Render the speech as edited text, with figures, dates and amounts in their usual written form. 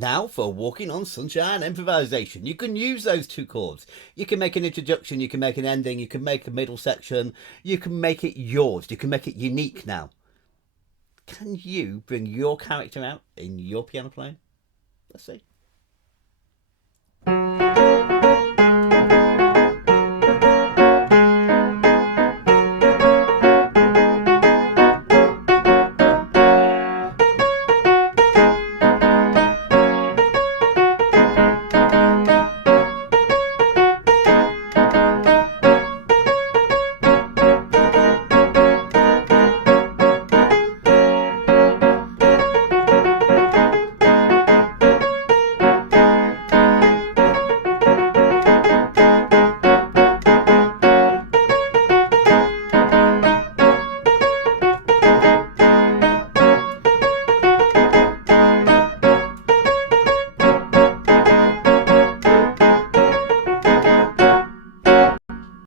Now for Walking on Sunshine Improvisation. You can use those two chords. You can make an introduction, you can make an ending, you can make a middle section, you can make it yours, you can make it unique now. Can you bring your character out in your piano playing? Let's see.